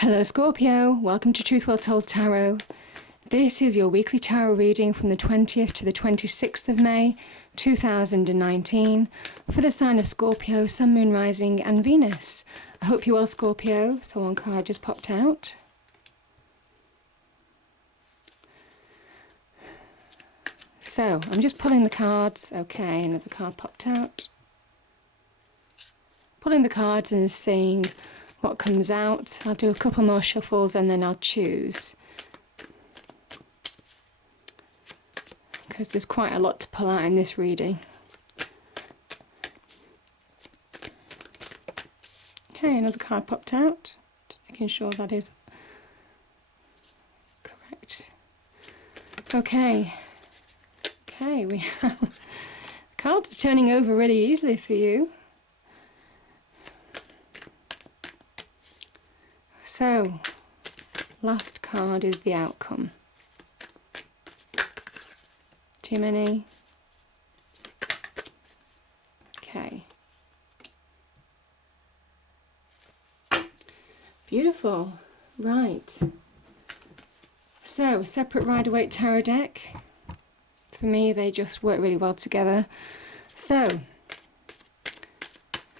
Hello Scorpio, welcome to Truth Well Told Tarot. This is your weekly tarot reading from the 20th to the 26th of May 2019 for the sign of Scorpio, Sun, Moon, Rising and Venus. I hope you're well, Scorpio. So one card just popped out. So I'm just pulling the cards. Okay, another card popped out. Pulling the cards and seeing what comes out. I'll do a couple more shuffles and then I'll choose, because there's quite a lot to pull out in this reading. Okay, another card popped out. Just making sure that is correct. Okay, we have cards are turning over really easily for you. So, last card is the outcome. Too many? Okay. Beautiful. Right. So, a separate Rider-Waite tarot deck. For me, they just work really well together. So,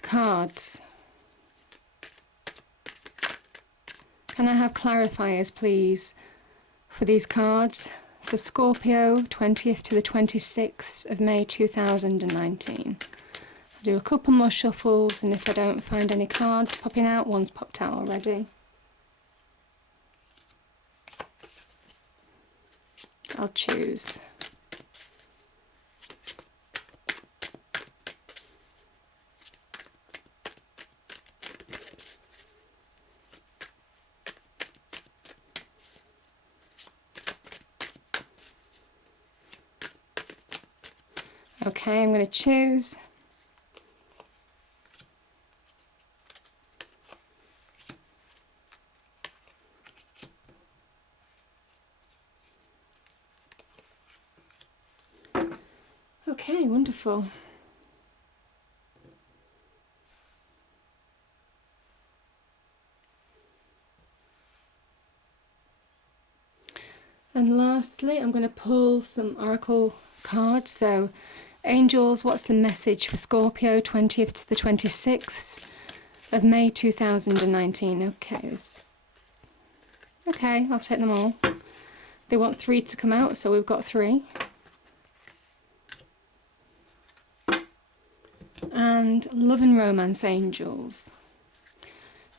cards. Can I have clarifiers, please, for these cards? For Scorpio, 20th to the 26th of May 2019. I'll do a couple more shuffles, and if I don't find any cards popping out, one's popped out already. I'll choose. Okay, I'm going to choose. Okay, wonderful. And lastly, I'm going to pull some oracle cards. So, Angels, what's the message for Scorpio, 20th to the 26th of May 2019? Okay, I'll take them all. They want 3 to come out, so we've got 3. And Love and Romance, Angels.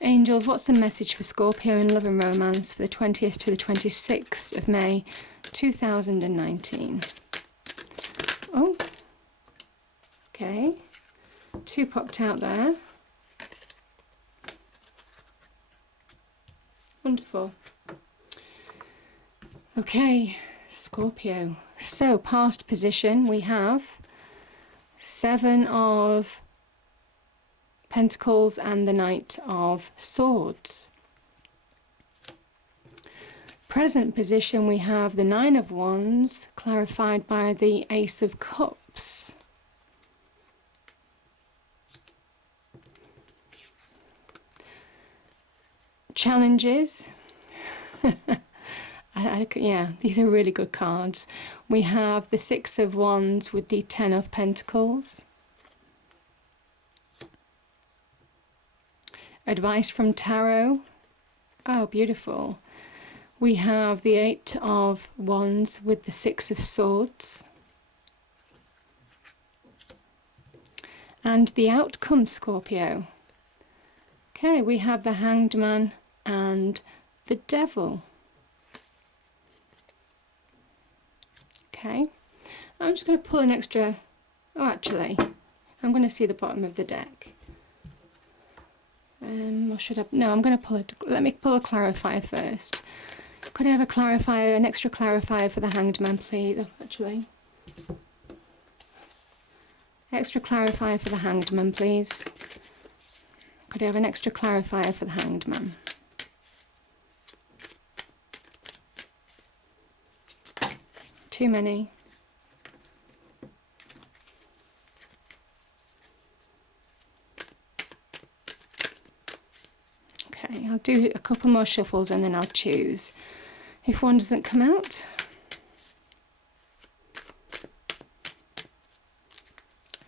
Angels, what's the message for Scorpio in Love and Romance for the 20th to the 26th of May 2019? Oh. Okay, 2 popped out there. Wonderful. Okay, Scorpio. So, past position, we have 7 of Pentacles and the Knight of Swords. Present position, we have the 9 of Wands, clarified by the Ace of Cups. Challenges. Yeah, these are really good cards. We have the 6 of Wands with the 10 of Pentacles. Advice from Tarot. Oh, beautiful. We have the 8 of Wands with the 6 of Swords. And the outcome, Scorpio. Okay, we have the Hanged Man and the Devil. Okay, I'm just going to pull an extra. Oh, actually, I'm going to see the bottom of the deck. Or should I? No, I'm going to pull it. Let me pull a clarifier first. Could I have a clarifier, an extra clarifier for the Hanged Man, please? Oh, actually, extra clarifier for the Hanged Man, please. Could I have an extra clarifier for the Hanged Man? Too many. Okay, I'll do a couple more shuffles and then I'll choose. If one doesn't come out,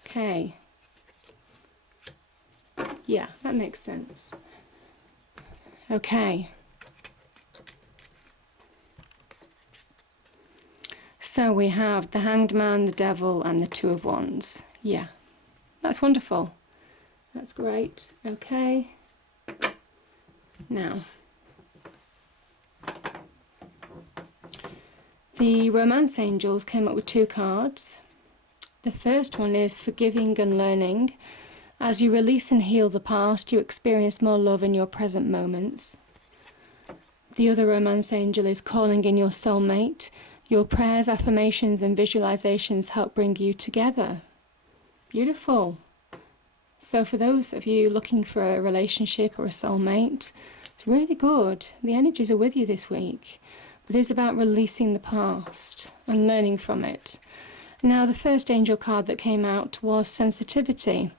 okay. Yeah, that makes sense. Okay. So we have the Hanged Man, the Devil, and the Two of Wands. Yeah, that's wonderful. That's great. Okay. Now, the Romance Angels came up with 2 cards. The first one is Forgiving and Learning. As you release and heal the past, you experience more love in your present moments. The other Romance Angel is Calling in your soulmate. Your prayers, affirmations, and visualizations help bring you together. Beautiful. So for those of you looking for a relationship or a soulmate, it's really good. The energies are with you this week. But it is about releasing the past and learning from it. Now, the first angel card that came out was Sensitivity.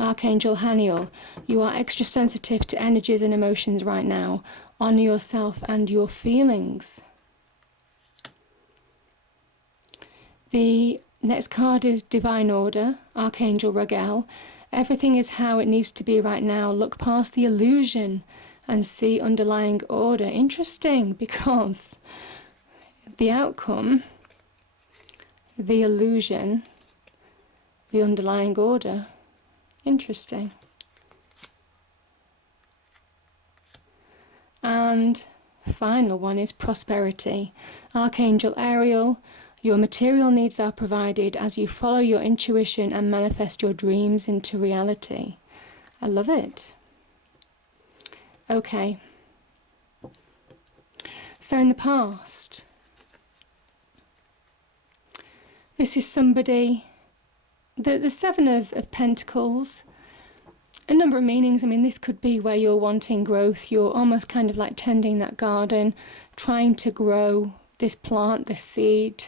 Archangel Haniel, you are extra sensitive to energies and emotions right now. Honor yourself and your feelings. The next card is Divine Order, Archangel Raguel. Everything is how it needs to be right now. Look past the illusion and see underlying order. Interesting, because the outcome, the illusion, the underlying order. Interesting. And final one is Prosperity. Archangel Ariel, your material needs are provided as you follow your intuition and manifest your dreams into reality. I love it. Okay. So in the past, this is somebody, the Seven of Pentacles, a number of meanings. I mean, this could be where you're wanting growth. You're almost kind of like tending that garden, trying to grow this plant, this seed.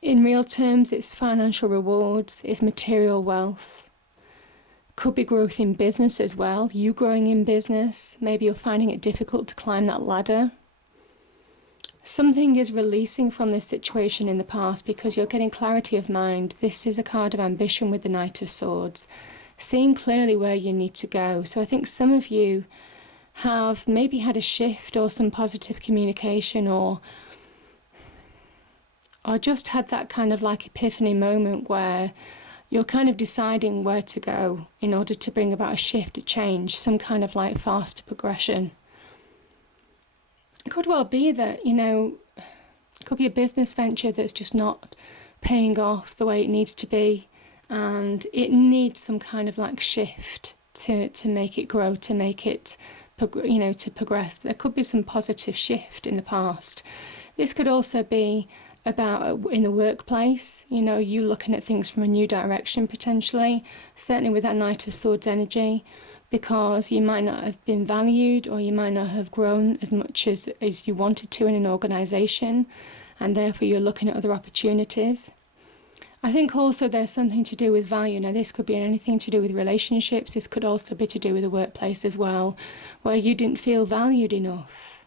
In real terms, it's financial rewards, it's material wealth. Could be growth in business as well, you growing in business. Maybe you're finding it difficult to climb that ladder. Something is releasing from this situation in the past because you're getting clarity of mind. This is a card of ambition with the Knight of Swords. Seeing clearly where you need to go. So I think some of you have maybe had a shift or some positive communication or just had that kind of like epiphany moment where you're kind of deciding where to go in order to bring about a shift, a change, some kind of like faster progression. It could well be that, you know, it could be a business venture that's just not paying off the way it needs to be, and it needs some kind of like shift to make it grow, to make it, you know, to progress. There could be some positive shift in the past. This could also be about in the workplace, you know, you looking at things from a new direction potentially, certainly with that Knight of Swords energy, because you might not have been valued or you might not have grown as much as you wanted to in an organisation, and therefore you're looking at other opportunities. I think also there's something to do with value. Now this could be anything to do with relationships, this could also be to do with the workplace as well, where you didn't feel valued enough,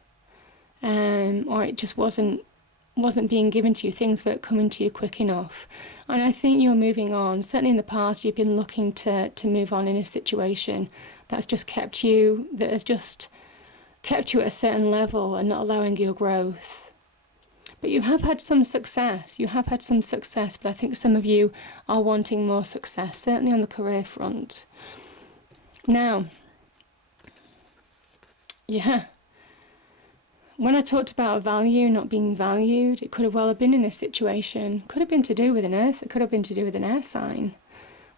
or it just wasn't being given to you, things weren't coming to you quick enough. And I think you're moving on. Certainly in the past you've been looking to move on in a situation that's just kept you, that has just kept you at a certain level and not allowing your growth. But you have had some success, but I think some of you are wanting more success, certainly on the career front. Now, yeah, when I talked about value not being valued, it could have well have been in this situation. Could have been to do with an earth, it could have been to do with an air sign.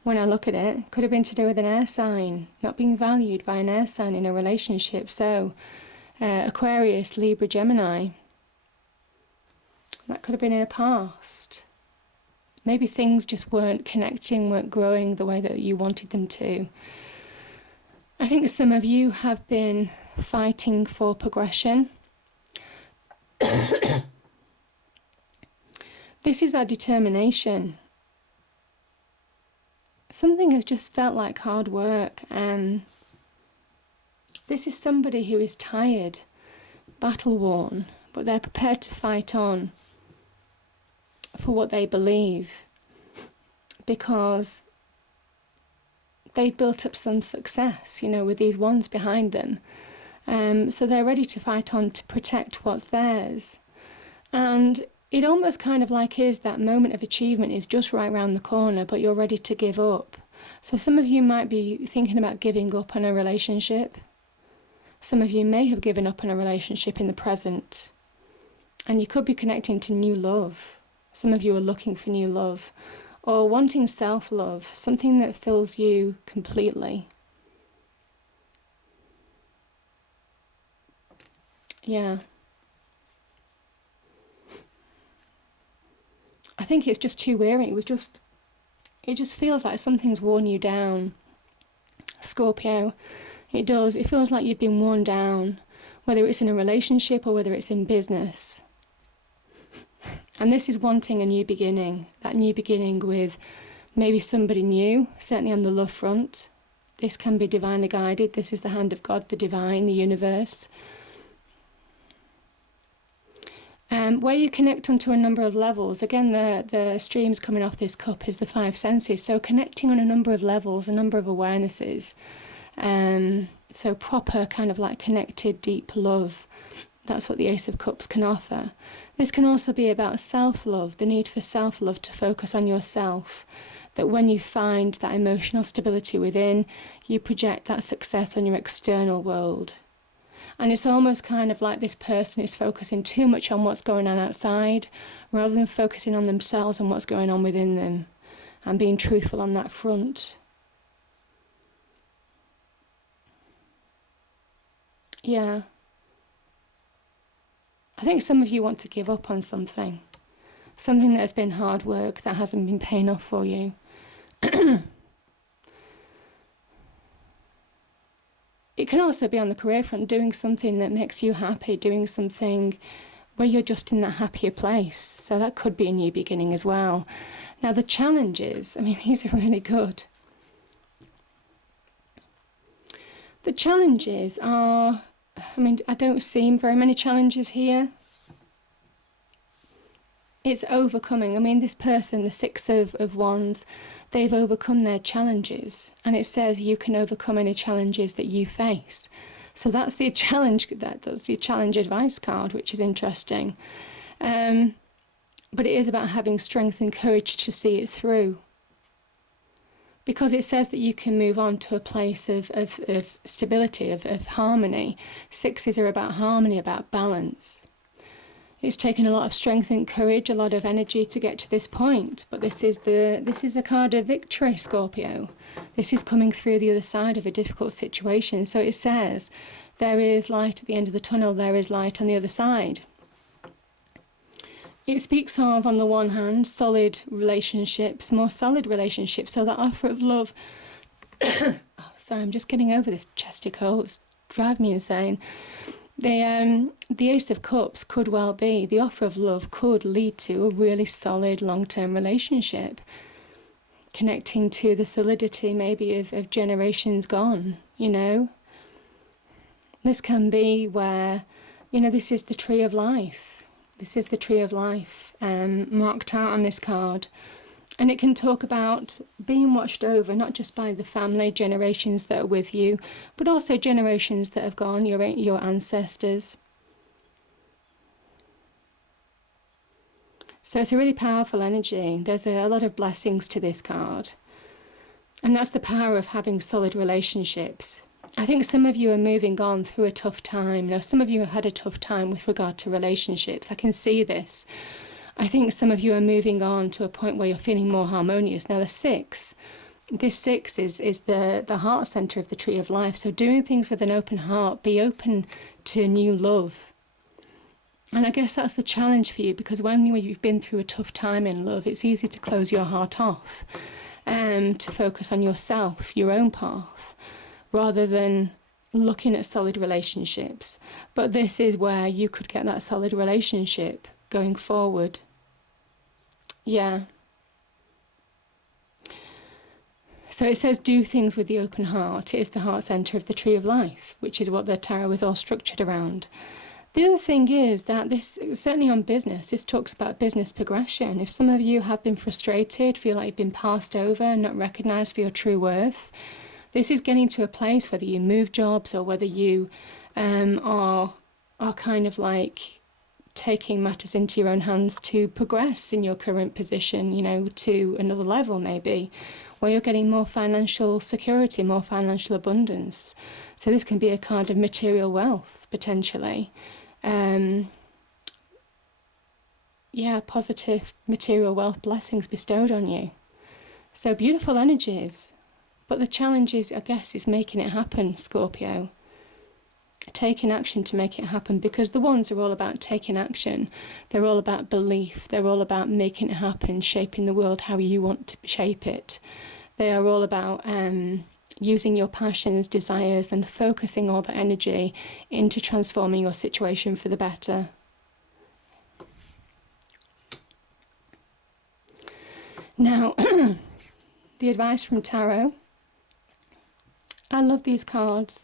When I look at it, could have been to do with an air sign, not being valued by an air sign in a relationship. So, Aquarius, Libra, Gemini. That could have been in the past. Maybe things just weren't connecting, weren't growing the way that you wanted them to. I think some of you have been fighting for progression. This is that determination. Something has just felt like hard work, and This is somebody who is tired, battle-worn, but they're prepared to fight on for what they believe, because they've built up some success, you know, with these wands behind them. So they're ready to fight on to protect what's theirs. And it almost kind of like is that moment of achievement is just right round the corner, but you're ready to give up. So some of you might be thinking about giving up on a relationship. Some of you may have given up on a relationship in the present. And you could be connecting to new love. Some of you are looking for new love, or wanting self-love, something that fills you completely. Yeah. I think it's just too weary. It just feels like something's worn you down, Scorpio. It does. It feels like you've been worn down, whether it's in a relationship or whether it's in business. And this is wanting a new beginning, that new beginning with maybe somebody new, certainly on the love front. This can be divinely guided. This is the hand of God, the divine, the universe. Where you connect onto a number of levels, again, the streams coming off this cup is the 5 senses. So connecting on a number of levels, a number of awarenesses. So proper kind of like connected, deep love. That's what the Ace of Cups can offer. This can also be about self-love, the need for self-love, to focus on yourself. That when you find that emotional stability within, you project that success on your external world. And it's almost kind of like this person is focusing too much on what's going on outside, rather than focusing on themselves and what's going on within them, and being truthful on that front. Yeah. I think some of you want to give up on something that has been hard work, that hasn't been paying off for you. It can also be on the career front, doing something that makes you happy, doing something where you're just in that happier place. So that could be a new beginning as well. Now the challenges, I mean, these are really good. The challenges are, I mean, I don't see very many challenges here. It's overcoming. I mean, this person, the 6 of Wands, they've overcome their challenges. And it says you can overcome any challenges that you face. So that's the challenge, that's the challenge advice card, which is interesting. But it is about having strength and courage to see it through. Because it says that you can move on to a place of stability, of harmony. 6s are about harmony, about balance. It's taken a lot of strength and courage, a lot of energy to get to this point. But this is a card of victory, Scorpio. This is coming through the other side of a difficult situation. So it says there is light at the end of the tunnel, there is light on the other side. It speaks of, on the one hand, solid relationships, more solid relationships. So that offer of love. Oh, sorry, I'm just getting over this chesty cold. It's driving me insane. The Ace of Cups could well be, the offer of love could lead to a really solid long-term relationship, connecting to the solidity maybe of generations gone, you know. This can be where, you know, this is the tree of life. This is the tree of life marked out on this card. And it can talk about being watched over, not just by the family, generations that are with you, but also generations that have gone, your ancestors. So it's a really powerful energy. There's a lot of blessings to this card. And that's the power of having solid relationships. I think some of you are moving on through a tough time. Now, some of you have had a tough time with regard to relationships. I can see this. I think some of you are moving on to a point where you're feeling more harmonious. Now, this 6 is the heart center of the tree of life. So doing things with an open heart, be open to new love. And I guess that's the challenge for you, because when you've been through a tough time in love, it's easy to close your heart off, to focus on yourself, your own path, rather than looking at solid relationships. But this is where you could get that solid relationship going forward. Yeah. So it says do things with the open heart. It is the heart centre of the tree of life, which is what the tarot is all structured around. The other thing is that this, certainly on business, this talks about business progression. If some of you have been frustrated, feel like you've been passed over, not recognised for your true worth, this is getting to a place, whether you move jobs or whether you are kind of like taking matters into your own hands to progress in your current position, you know, to another level maybe, where you're getting more financial security, more financial abundance. So this can be a card of material wealth, potentially. Yeah, positive material wealth blessings bestowed on you. So beautiful energies. But the challenge is, I guess, is making it happen, Scorpio. Taking action to make it happen, because the ones are all about taking action. They're all about belief. They're all about making it happen, shaping the world how you want to shape it. They are all about using your passions, desires, and focusing all that energy into transforming your situation for the better. Now, the advice from Tarot. I love these cards.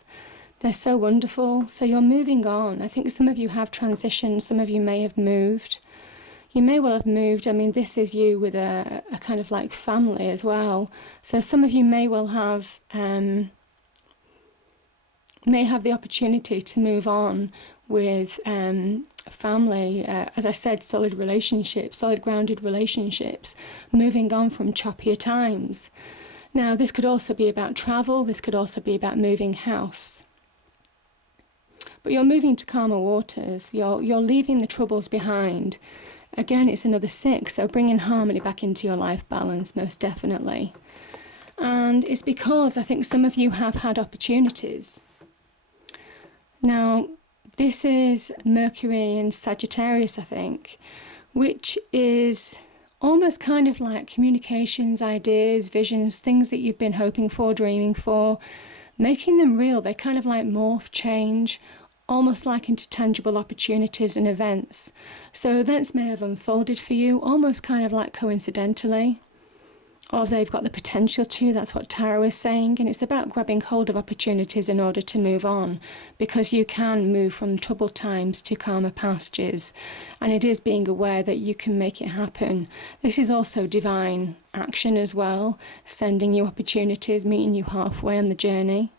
They're so wonderful. So you're moving on. I think some of you have transitioned. Some of you may have moved. You may well have moved. I mean, this is you with a kind of like family as well. So some of you may well have the opportunity to move on with family. As I said, solid relationships, solid grounded relationships, moving on from choppier times. Now, this could also be about travel. This could also be about moving house. But you're moving to calmer waters. You're leaving the troubles behind. Again, it's another 6, so bringing harmony back into your life balance, most definitely. And it's because I think some of you have had opportunities. Now, this is Mercury in Sagittarius, I think, which is almost kind of like communications, ideas, visions, things that you've been hoping for, dreaming for, making them real. They kind of like morph, change, almost like into tangible opportunities and events. So events may have unfolded for you almost kind of like coincidentally, or they've got the potential to. That's what Tarot is saying. And it's about grabbing hold of opportunities in order to move on, because you can move from troubled times to calmer pastures. And it is being aware that you can make it happen. This is also divine action as well, sending you opportunities, meeting you halfway on the journey.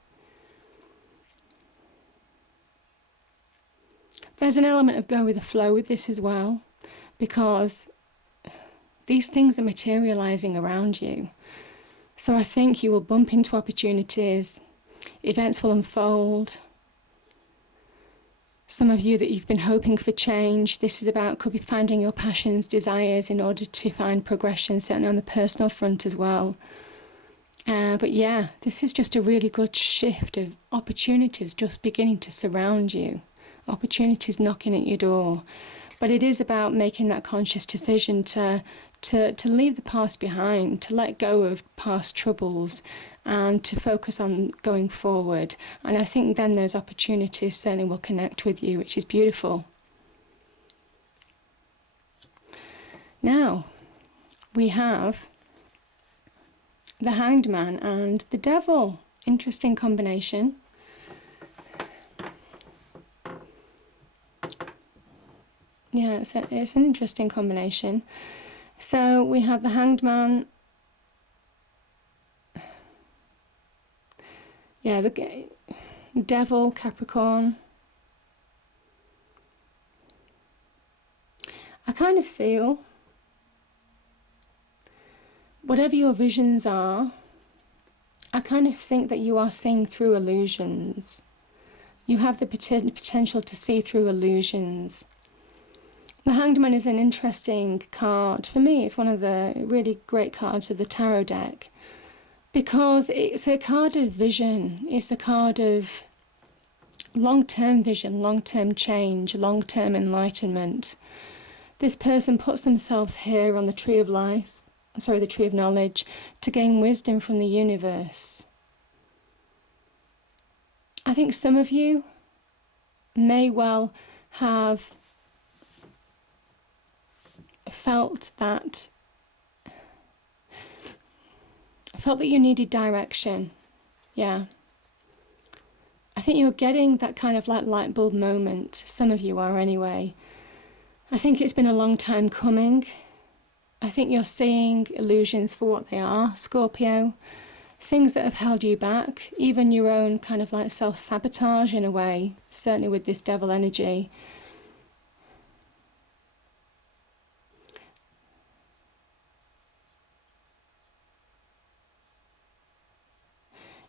There's an element of go with the flow with this as well, because these things are materializing around you. So I think you will bump into opportunities, events will unfold. Some of you that you've been hoping for change, this is about, could be finding your passions, desires in order to find progression, certainly on the personal front as well. But yeah, this is just a really good shift of opportunities just beginning to surround you. Opportunities knocking at your door. But it is about making that conscious decision to leave the past behind, to let go of past troubles and to focus on going forward. And I think then those opportunities certainly will connect with you, which is beautiful. Now, we have the Hanged Man and the Devil. Interesting combination. Yeah, it's an interesting combination. So we have the Hanged Man. Yeah, the Devil, Capricorn. I kind of feel whatever your visions are, I kind of think that you are seeing through illusions. You have the potential to see through illusions. The Hanged Man is an interesting card. For me, it's one of the really great cards of the tarot deck, because it's a card of vision. It's a card of long-term vision, long-term change, long-term enlightenment. This person puts themselves here on the tree of life, the tree of knowledge, to gain wisdom from the universe. I think some of you may well have felt that you needed direction. Yeah. I think you're getting that kind of like light bulb moment. Some of you are anyway. I think it's been a long time coming. I think you're seeing illusions for what they are, Scorpio. Things that have held you back, even your own kind of like self-sabotage in a way, certainly with this devil energy.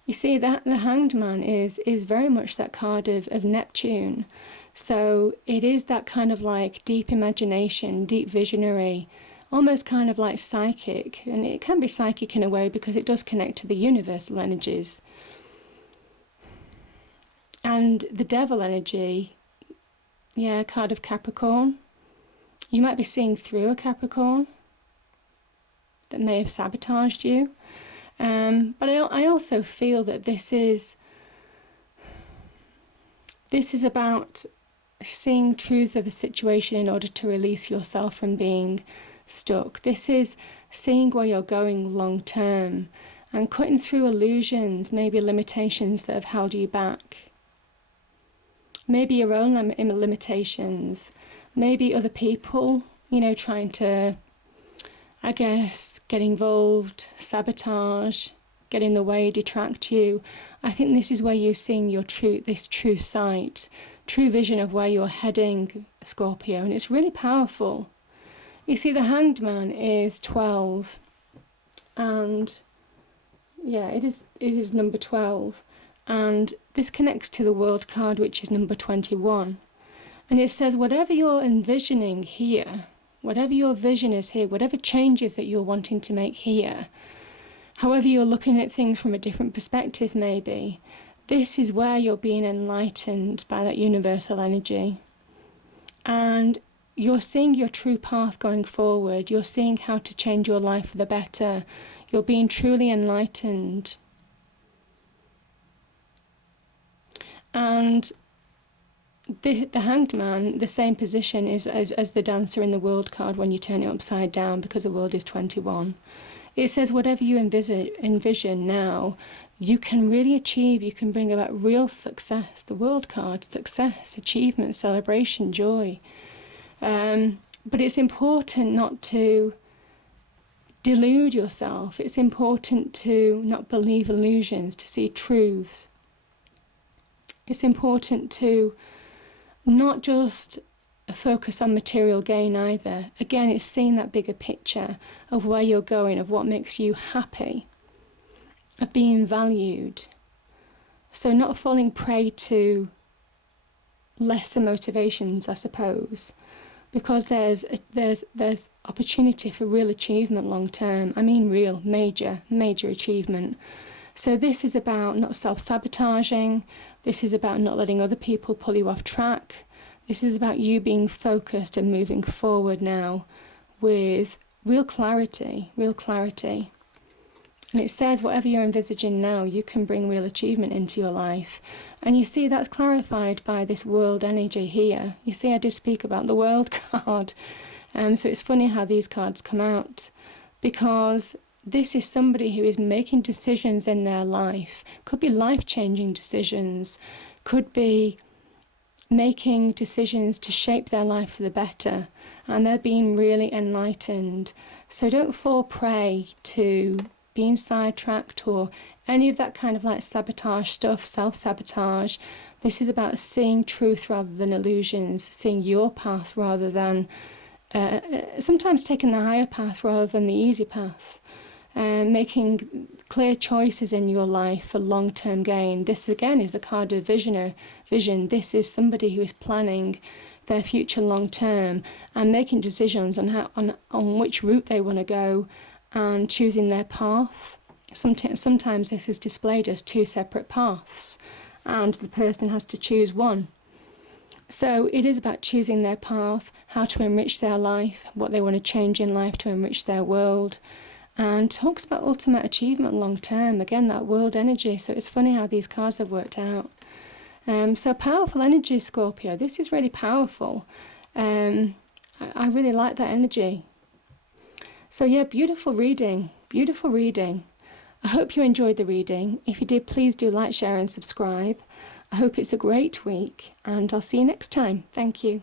You see that the Hanged Man is very much that card of Neptune. So it is that kind of like deep imagination, deep visionary, almost kind of like psychic. And it can be psychic in a way because it does connect to the universal energies. And the devil energy, yeah, card of Capricorn. You might be seeing through a Capricorn that may have sabotaged you. But I also feel that this is about seeing truth of a situation in order to release yourself from being stuck. This is seeing where you're going long term and cutting through illusions, maybe limitations that have held you back. Maybe your own limitations, maybe other people, trying to, I guess, get involved, sabotage, get in the way, detract you. I think this is where you're seeing your this true sight, true vision of where you're heading, Scorpio, and it's really powerful. You see, the Hanged Man is 12, and yeah, it is number 12, and this connects to the World card, which is number 21, and it says whatever you're envisioning here, whatever your vision is here, whatever changes that you're wanting to make here, however you're looking at things from a different perspective maybe, this is where you're being enlightened by that universal energy. And you're seeing your true path going forward. You're seeing how to change your life for the better. You're being truly enlightened. And the Hanged Man, the same position is as the Dancer in the World card when you turn it upside down, because the World is 21. It says whatever you envision now, you can really achieve, you can bring about real success. The World card, success, achievement, celebration, joy. But it's important not to delude yourself. It's important to not believe illusions, to see truths. It's important to not just focus on material gain either. Again, it's seeing that bigger picture of where you're going, of what makes you happy, of being valued. So not falling prey to lesser motivations, I suppose, because there's opportunity for real achievement long term. I mean real, major achievement. So this is about not self-sabotaging. This is about not letting other people pull you off track. This is about you being focused and moving forward now with real clarity. And it says whatever you're envisaging now, you can bring real achievement into your life. And you see that's clarified by this World energy here. You see I did speak about the World card. So it's funny how these cards come out, because this is somebody who is making decisions in their life. Could be life-changing decisions. Could be making decisions to shape their life for the better. And they're being really enlightened. So don't fall prey to being sidetracked or any of that kind of like sabotage stuff, self-sabotage. This is about seeing truth rather than illusions, seeing your path rather than sometimes taking the higher path rather than the easy path. Making clear choices in your life for long-term gain. This again is the card of vision. This is somebody who is planning their future long-term and making decisions on which route they want to go and choosing their path. Sometimes this is displayed as two separate paths and the person has to choose one. So it is about choosing their path, how to enrich their life, what they want to change in life to enrich their world. And talks about ultimate achievement long term. Again, that World energy. So it's funny how these cards have worked out. So powerful energy, Scorpio. This is really powerful. I really like that energy. So yeah, beautiful reading. I hope you enjoyed the reading. If you did, please do like, share and subscribe. I hope it's a great week, and I'll see you next time. Thank you.